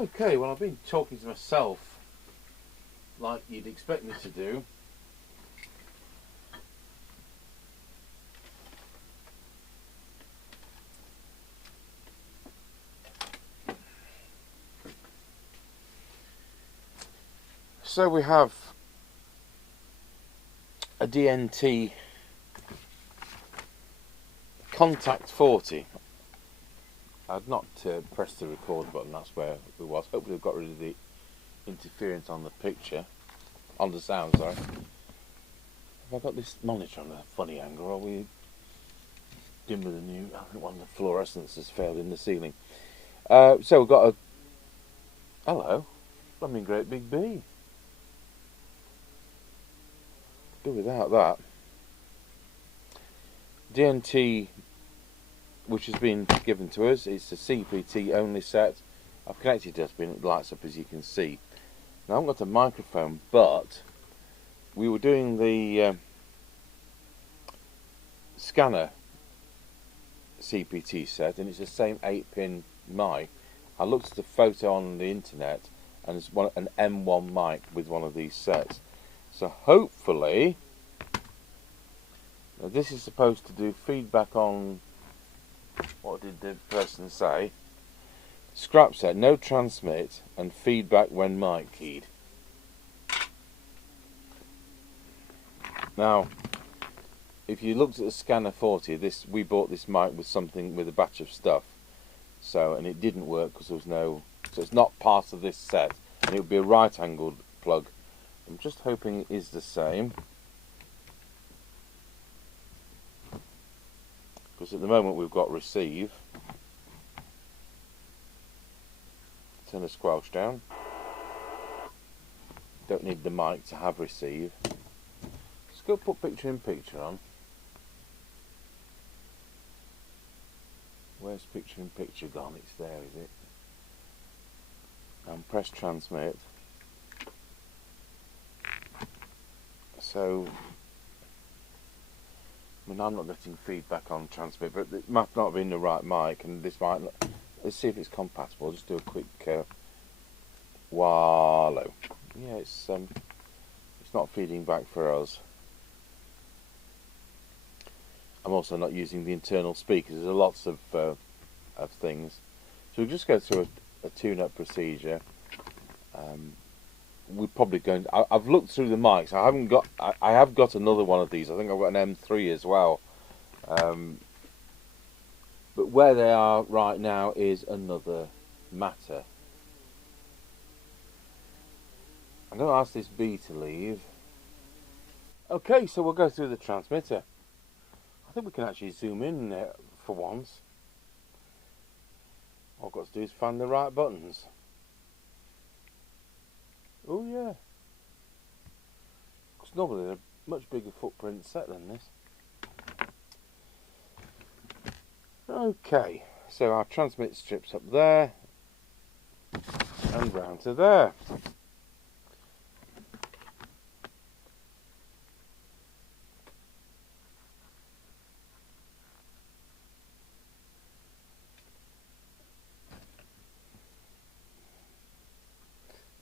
Okay, well, I've been talking to myself like you'd expect me to do. So we have a DNT Contact 40. I'd not pressed the record button, that's where we was. Hopefully we've got rid of the interference on the picture, on the sound, sorry. Have I got this monitor on a funny angle, or are we dim with the new, I think one of the fluorescence has failed in the ceiling. So we've got a, hello, blooming great big bee. Do without that. DNT, which has been given to us, it's a CEPT only set. I've connected it, it lights up as you can see. Now I haven't got a microphone, but we were doing the scanner CEPT set, and it's the same 8-pin mic. I looked at the photo on the internet, and it's an M1 mic with one of these sets. So hopefully, now this is supposed to do feedback on, what did the person say? Scrap set, no transmit, and feedback when mic keyed. Now, if you looked at the Scanner 40, we bought this mic with something, with a batch of stuff. So, and it didn't work because there was no, so it's not part of this set, and it would be a right-angled plug. I'm just hoping it is the same, because at the moment we've got receive. Turn the squelch down. Don't need the mic to have receive. Let's go put picture in picture on. Where's picture in picture gone? It's there, is it? And press transmit. So, I mean, I'm not getting feedback on transmit, but it might not have been the right mic, and this might not. Let's see if it's compatible. I'll just do a quick wallow. Yeah, it's not feeding back for us. I'm also not using the internal speakers. There's lots of things. So we'll just go through a tune-up procedure. We're probably going. I've looked through the mics. I have got another one of these. I think I've got an M3 as well. But where they are right now is another matter. I'm going to ask this B to leave. Okay, so we'll go through the transmitter. I think we can actually zoom in for once. All I've got to do is find the right buttons. Oh yeah. Because normally they're a much bigger footprint set than this. Okay, so our transmit strips up there and round to there.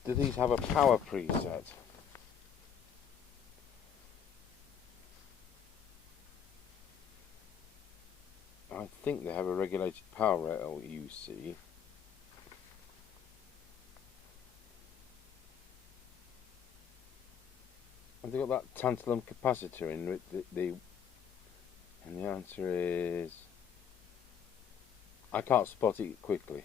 Do these have a power preset? I think they have a regulated power rail, you see. Have they got that tantalum capacitor in and the answer is, I can't spot it quickly.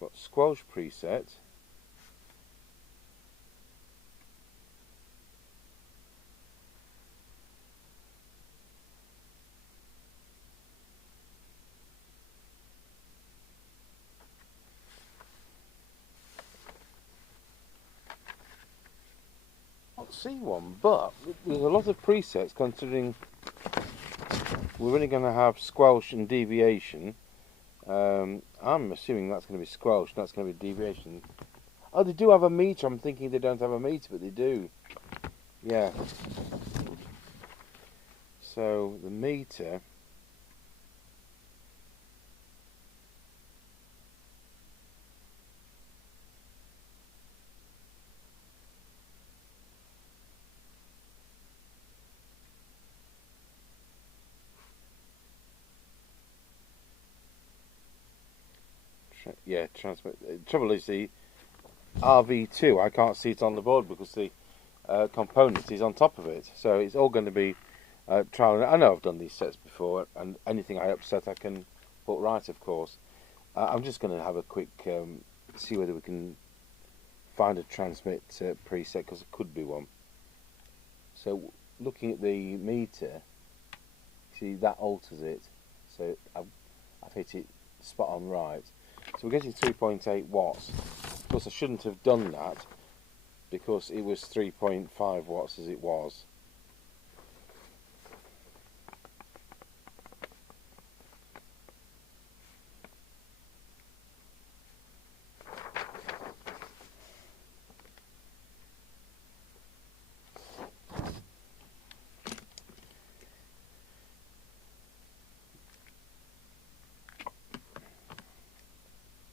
Got squelch preset. See one, but there's a lot of presets considering we're only going to have squelch and deviation. I'm assuming that's going to be squelch, that's going to be deviation. Oh, they do have a meter. I'm thinking they don't have a meter, but they do. Yeah. So the meter yeah, transmit. Trouble is the RV2. I can't see it on the board because the component is on top of it. So it's all going to be trial. I know I've done these sets before, and anything I upset I can put right, of course. I'm just going to have a quick see whether we can find a transmit preset, because it could be one. So looking at the meter, see that alters it. So I've hit it spot on right. So we're getting 3.8 watts. Of course I shouldn't have done that because it was 3.5 watts as it was.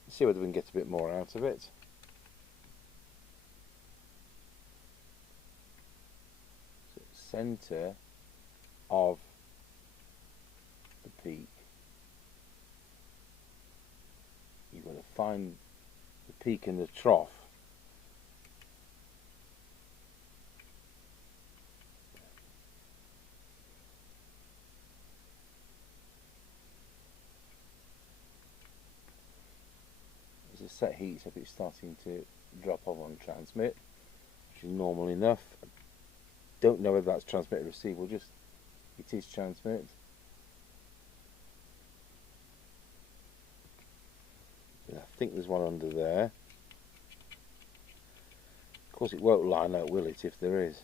See whether we can get a bit more out of it. So centre of the peak. You've got to find the peak and the trough. As a set heat up, it's starting to drop off on transmit, which is normal enough. I don't know whether that's transmit or receive. We'll just, it is transmit. I think there's one under there. Of course it won't line out, will it, if there is?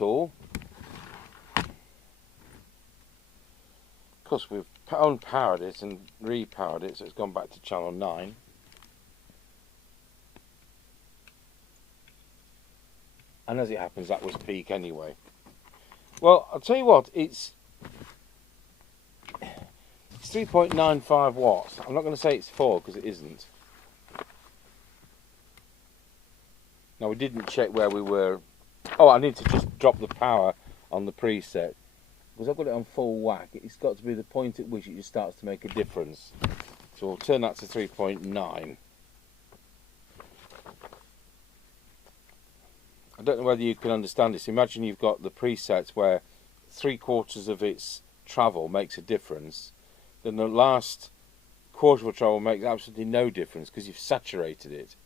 All. Of course we've unpowered it and repowered it, so it's gone back to channel 9. And as it happens, that was peak anyway. Well, I'll tell you what, it's 3.95 watts. I'm not going to say it's 4 because it isn't. Now we didn't check where we were. Oh, I need to just drop the power on the preset because I've got it on full whack. It's got to be the point at which it just starts to make a difference. So we'll turn that to 3.9. I don't know whether you can understand this. Imagine you've got the preset where 3/4 of its travel makes a difference, then the last quarter of travel makes absolutely no difference because you've saturated it.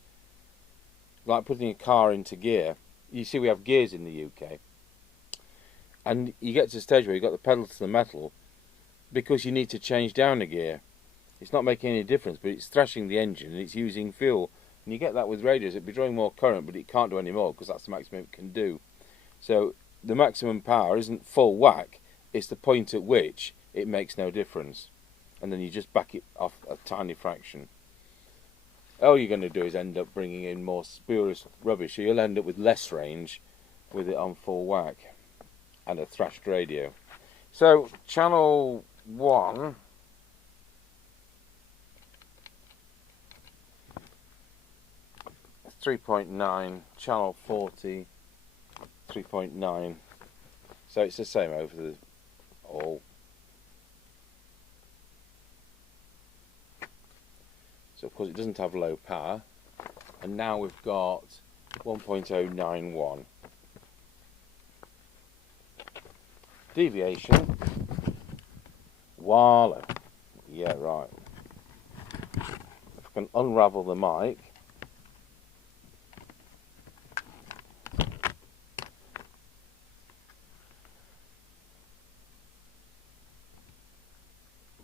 Like putting a car into gear. You see we have gears in the UK, and you get to a stage where you've got the pedal to the metal because you need to change down a gear. It's not making any difference, but it's thrashing the engine and it's using fuel, and you get that with radios. It'd be drawing more current, but it can't do any more because that's the maximum it can do. So the maximum power isn't full whack, it's the point at which it makes no difference, and then you just back it off a tiny fraction. All you're going to do is end up bringing in more spurious rubbish, so you'll end up with less range with it on full whack and a thrashed radio. So channel 1 3.9, channel 40 3.9, so it's the same over the all. So of course it doesn't have low power, and now we've got 1.091. Deviation, Walla, yeah right. If I can unravel the mic,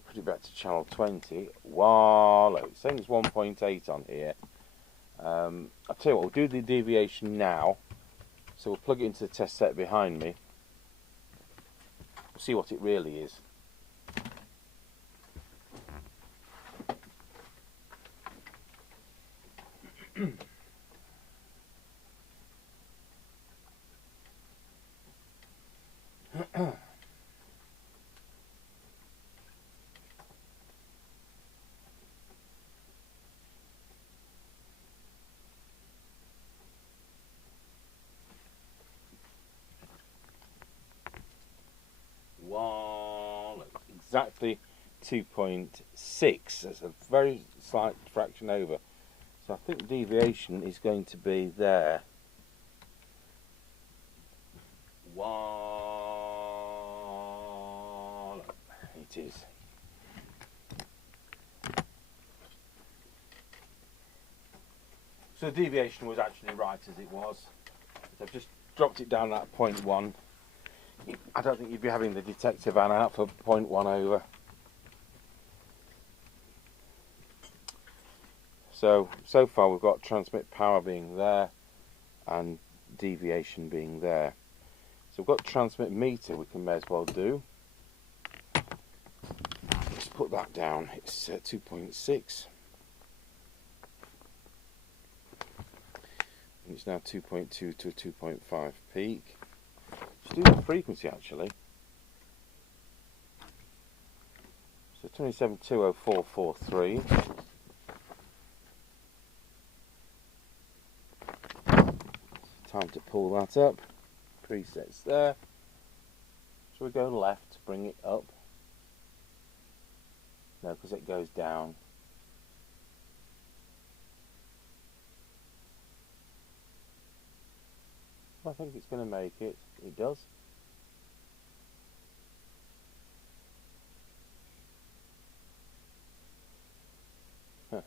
put it back to channel 20, Walla, it's saying it's 1.8 on here. I'll tell you what, we'll do the deviation now, so we'll plug it into the test set behind me. We'll see what it really is. Exactly 2.6. That's a very slight fraction over. So I think deviation is going to be there. 1. It is. So the deviation was actually right as it was. So I've just dropped it down at 0.1. I don't think you'd be having the detector van out for 0.1 over. So far we've got transmit power being there and deviation being there. So we've got transmit meter we may as well do. Let's put that down. It's 2.6. And it's now 2.2 to a 2.5 peak. Let's do the frequency actually. So 2720443. Time to pull that up. Presets there. So we go left to bring it up. No, because it goes down. I think it's going to make it. It does. Huh.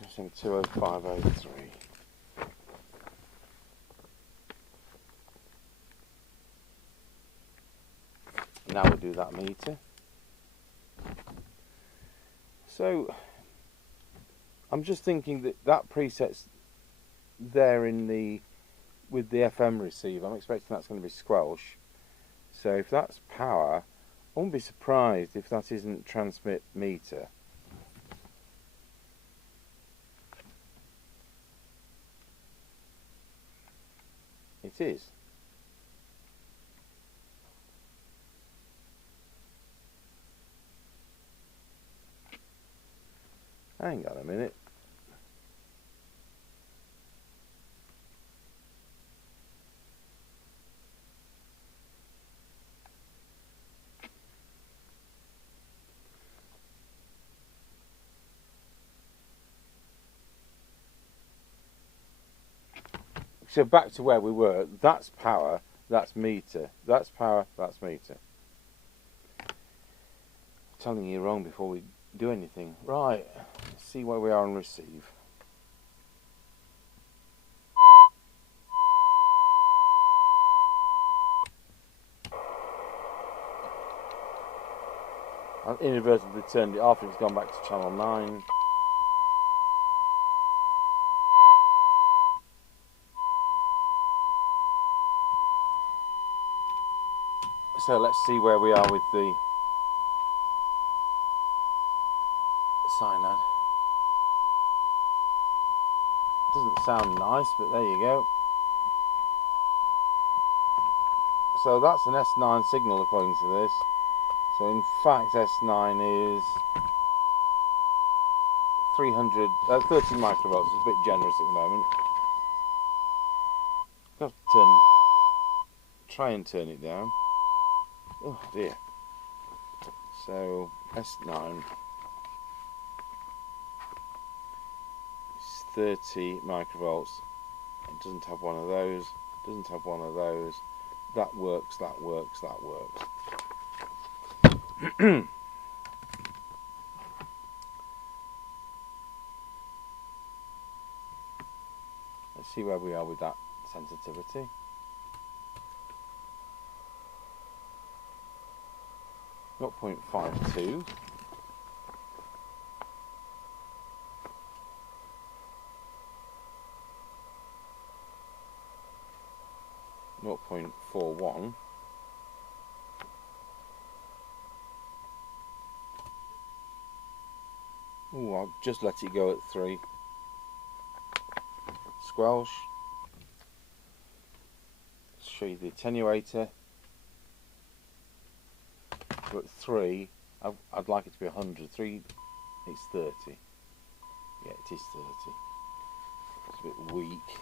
Just in 20503. Now we do that meter. So I'm just thinking that preset's there in the with the FM receiver. I'm expecting that's going to be squelch. So if that's power, I won't be surprised if that isn't transmit meter. It is. Hang on a minute. So back to where we were. That's power, that's meter. That's power, that's meter. Telling you wrong before we do anything. Right, let's see where we are on receive. I've inadvertently turned it off. It's gone back to channel 9. So let's see where we are with the cyanide. Doesn't sound nice, but there you go. So that's an S9 signal according to this. So in fact S9 is 13 microvolts. It's a bit generous at the moment. I've got to try and turn it down. Oh dear. So S9 is 30 microvolts. It doesn't have one of those. Doesn't have one of those. That works. That works. That works. Let's see where we are with that sensitivity. Not 0.52. 0.41. Ooh, I'll just let it go at 3. Squelch. Show you the attenuator. So at 3, I'd like it to be 100. 3, it's 30. Yeah, it is 30. It's a bit weak.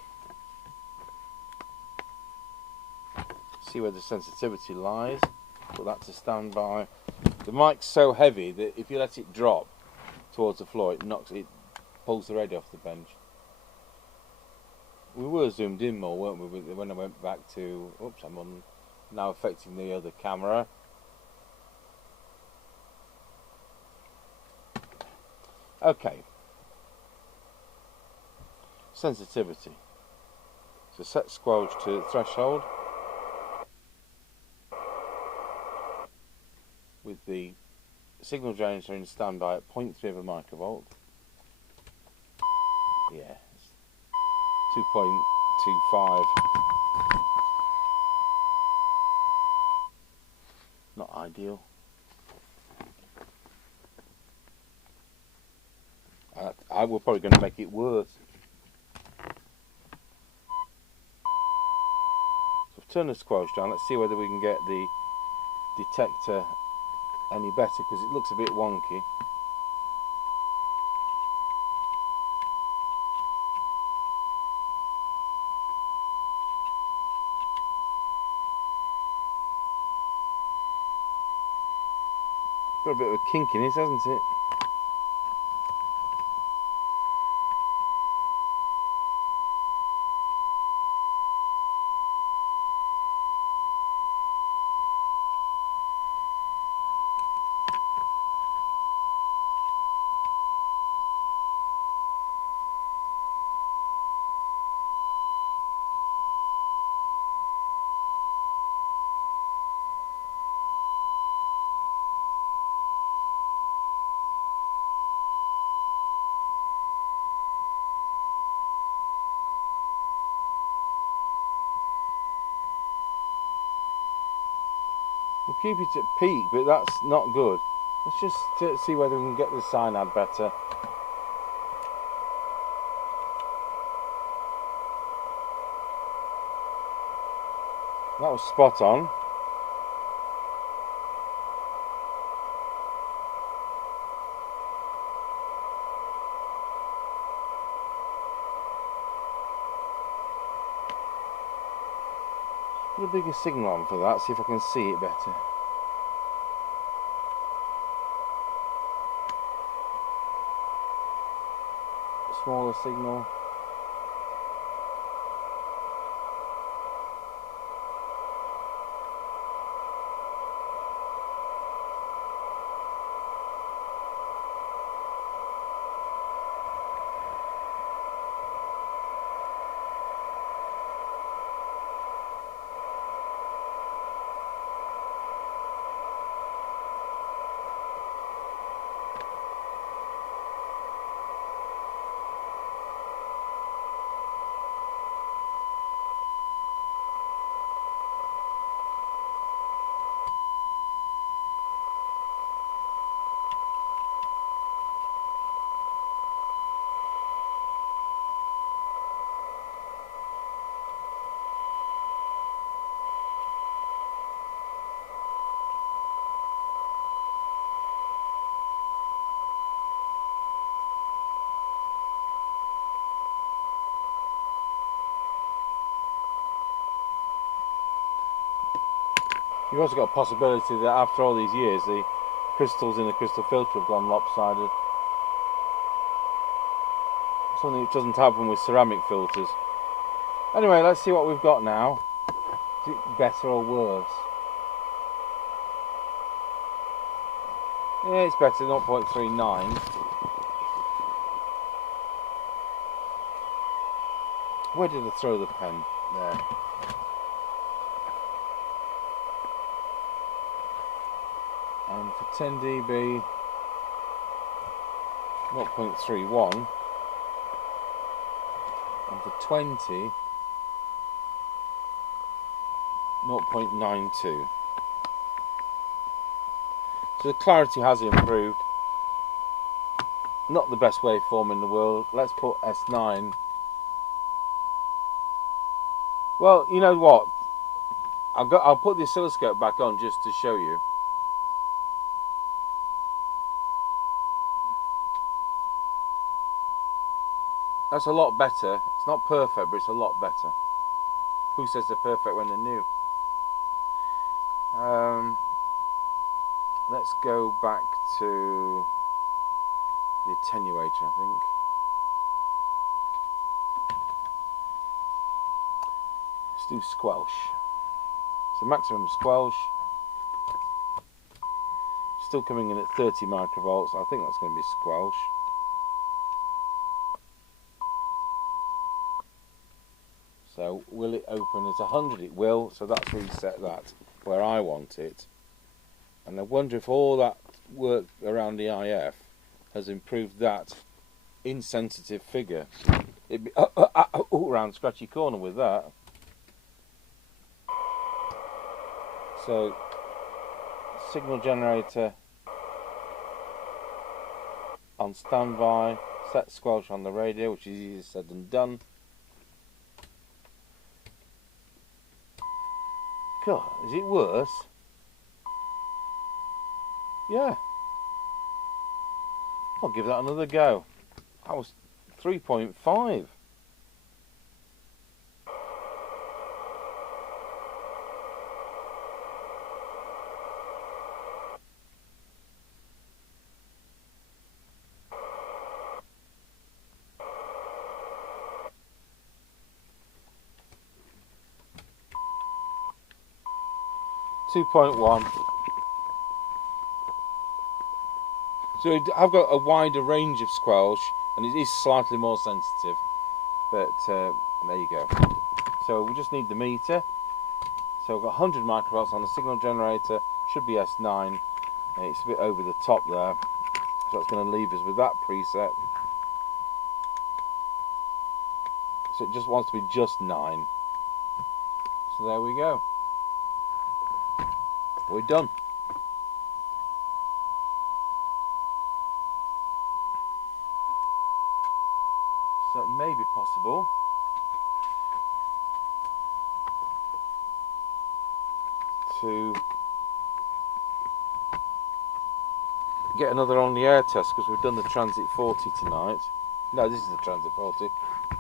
See where the sensitivity lies. Put that to standby. The mic's so heavy that if you let it drop towards the floor, it pulls the radio off the bench. We were zoomed in more, weren't we? When I went back to, oops, I'm on now affecting the other camera. Okay. Sensitivity. So set squelch to threshold with the signal generator in standby at 0.3 of a microvolt. Yeah, 2.25. Not ideal. We're probably going to make it worse. So turn the squelch down. Let's see whether we can get the detector any better, because it looks a bit wonky. Got a bit of a kink in it, hasn't it? We'll keep it at peak, but that's not good. Let's just see whether we can get the cyanide better. That was spot on. Put a bigger signal on for that, see if I can see it better. Smaller signal. You've also got a possibility that after all these years the crystals in the crystal filter have gone lopsided. Something which doesn't happen with ceramic filters. Anyway, let's see what we've got now. Is it better or worse? Yeah, it's better, 0.39. Where did I throw the pen? There. And for 10 dB, 0.31. And for 20, 0.92. So the clarity has improved. Not the best waveform in the world. Let's put S9. Well, you know what? I'll put the oscilloscope back on just to show you. That's a lot better. It's not perfect, but it's a lot better. Who says they're perfect when they're new? Let's go back to the attenuator, I think. Let's do squelch. So maximum squelch. Still coming in at 30 microvolts. I think that's going to be squelch. So will it open at 100? It will. So that's reset that where I want it. And I wonder if all that work around the IF has improved that insensitive figure. It'd be around scratchy corner with that. So signal generator on standby, set squelch on the radio, which is easier said than done. God, is it worse? Yeah. I'll give that another go. That was 3.5. .1. So I've got a wider range of squelch, and it is slightly more sensitive. But there you go. So we just need the meter. So we've got 100 microvolts on the signal generator. Should be S9. It's a bit over the top there. So that's going to leave us with that preset. So it just wants to be just 9. So there we go. We're done. So it may be possible to get another on the air test, because we've done the Transit 40 tonight. No, this is the Transit 40.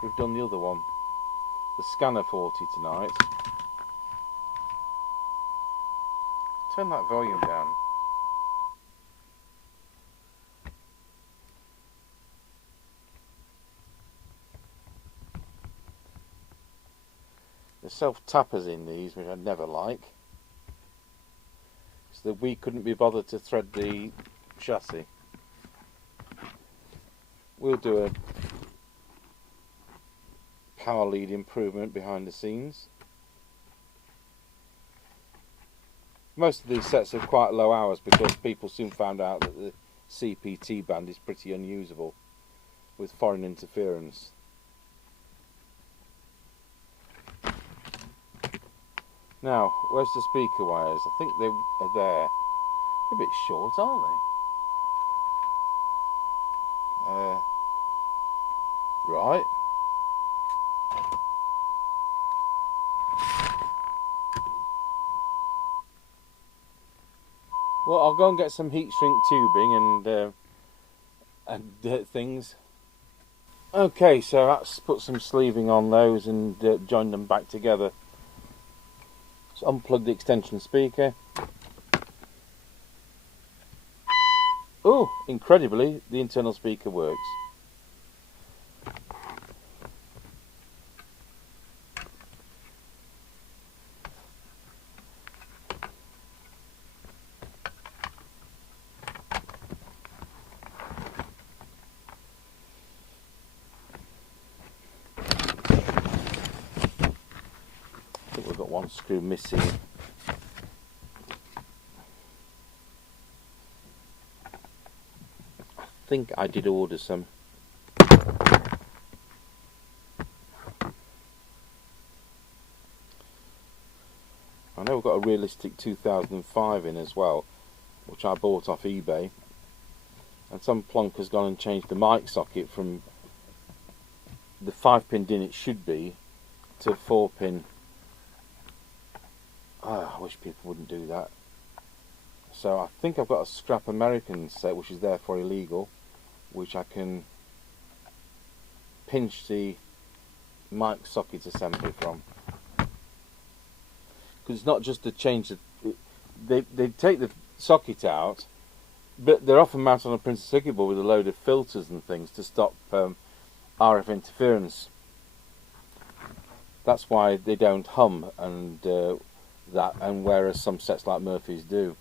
We've done the other one, the Scanner 40 tonight. Turn that volume down. There's self-tappers in these, which I never like. So that we couldn't be bothered to thread the chassis. We'll do a power lead improvement behind the scenes. Most of these sets are quite low hours because people soon found out that the CPT band is pretty unusable with foreign interference. Now, where's the speaker wires? I think they are there. They're a bit short, aren't they? Right. Well, I'll go and get some heat shrink tubing and things. Okay, so let's put some sleeving on those and join them back together. So unplug the extension speaker. Oh, incredibly, the internal speaker works. I think we've got one screw missing. I think I did order some. I know we've got a realistic 2005 in as well, which I bought off eBay. and some plonk has gone and changed the mic socket from the 5-pin DIN it should be to 4-pin. I wish people wouldn't do that. So I think I've got a scrap American set, which is therefore illegal, which I can pinch the mic socket assembly from. Because it's not just to change they take the socket out, but they're often mounted on a printed circuit board with a load of filters and things to stop RF interference. That's why they don't hum and whereas some sets like Murphy's do.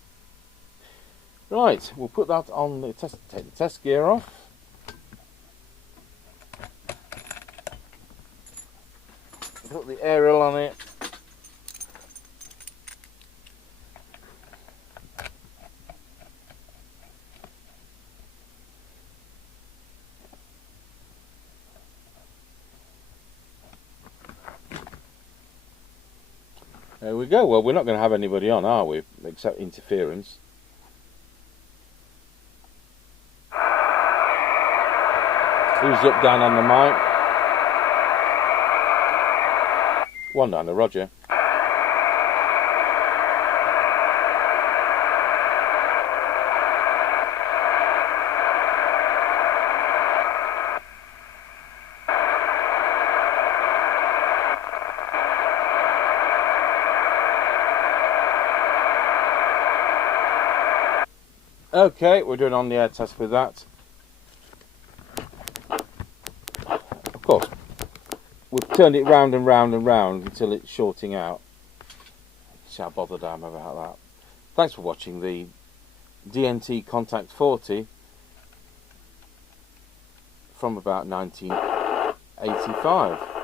Right, we'll put that on the test. Take the test gear off. Put the aerial on it. There we go. Well, we're not going to have anybody on, are we? Except interference. Who's up, down on the mic? One down to Roger. Okay, we're doing on the air test with that. Of course, we've turned it round and round and round until it's shorting out. See how bothered I am about that. Thanks for watching the DNT Contact 40 from about 1985.